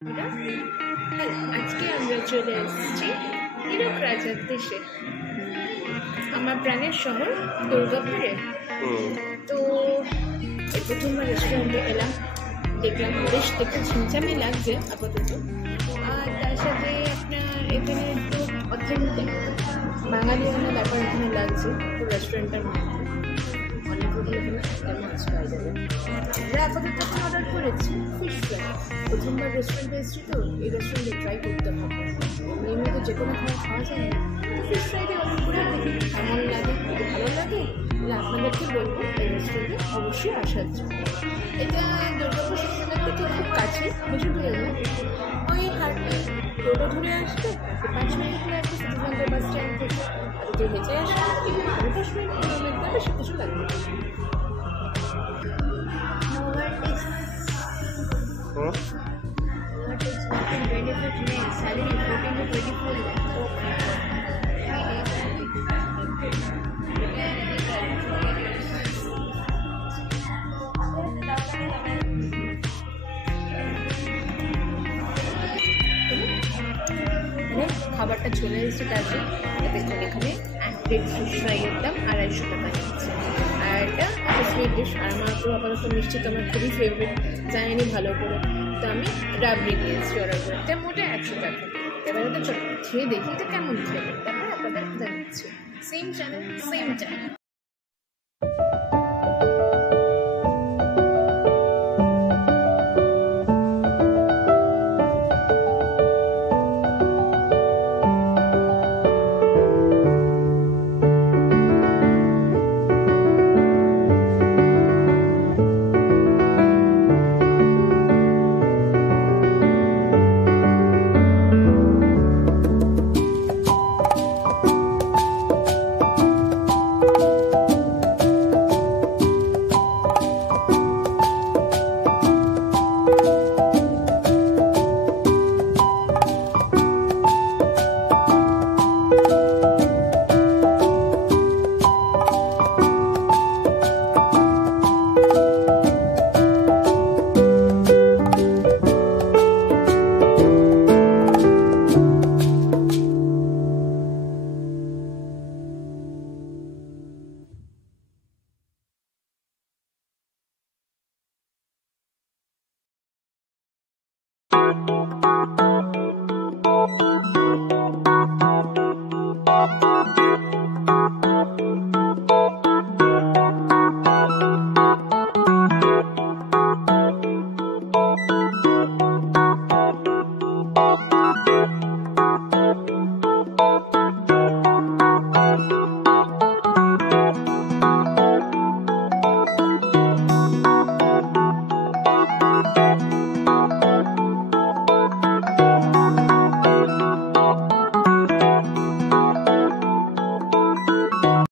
Hello, আজকে আমরা চলে এসেছি হীরক রাজার দেশে, আমার প্রাণের শহর দুর্গাপুরে। তো এই প্রথমবার রেস্টুরেন্টে এলাম, দেখলাম বেশ দেখতে ঝিমঝামি লাগছে আপাতত। আর তার সাথে আপনার এখানে একটু অথেন্টিক বাঙালিয়ানা ব্যাপার এখানে লাগছে পুরো রেস্টুরেন্টের মধ্যে। অনেক রকম এখানে আইটেম আছে বাইরে। আমরা আপাতত অর্ডার করেছি ফিশ ফ্রাই। প্রথমবার রেস্টুরেন্টে এসেছি তো এই রেস্টুরেন্টে ট্রাই করতে হবে। নিয়মিত যে কোনো খাবার খাওয়া যায় না, তো ফিশ ফ্রাইটা অর্ডার করে দেখি কেমন লাগে। যদি ভালো লাগে তাহলে আপনাদেরকে বলবো এই রেস্টুরেন্টে অবশ্যই আসার জন্য। এটা দুর্গাপুর স্টেশনের থেকে খুব কাছে, বেশি দূরে না। ওই হাঁটতে টোটো ধরে আসবে, 5 মিনিট লাগবে সিটি সেন্টার বাস স্ট্যান্ড থেকে। আর যদি হেঁটে আসবে 10 মিনিট 15 মিনিট লাগবে, সে কিছু লাগবে। What is working 25 minutes, salary 14 to 24 lakhs. Oh my God. খাবারটা চলে এসেছে কাছে। দেখুন এখানে এক প্লেট ফিশ ফ্রাইয়ের দাম 250 টাকা নিচ্ছে। আর এটা একটা সুইট ডিশ। আর আমার তো আপাতত মিষ্টি তো আমার খুবই ফেভারিট, জানি ভালো করে। তো আমি রাবড়ি নিয়েছি অর্ডার করে, এটা মোটে 100 টাকা। এবারে তো ছোট খেয়ে দেখি এটা কেমন খেয়ে, তারপরে আপনাদের জানাচ্ছি। Same channel same time.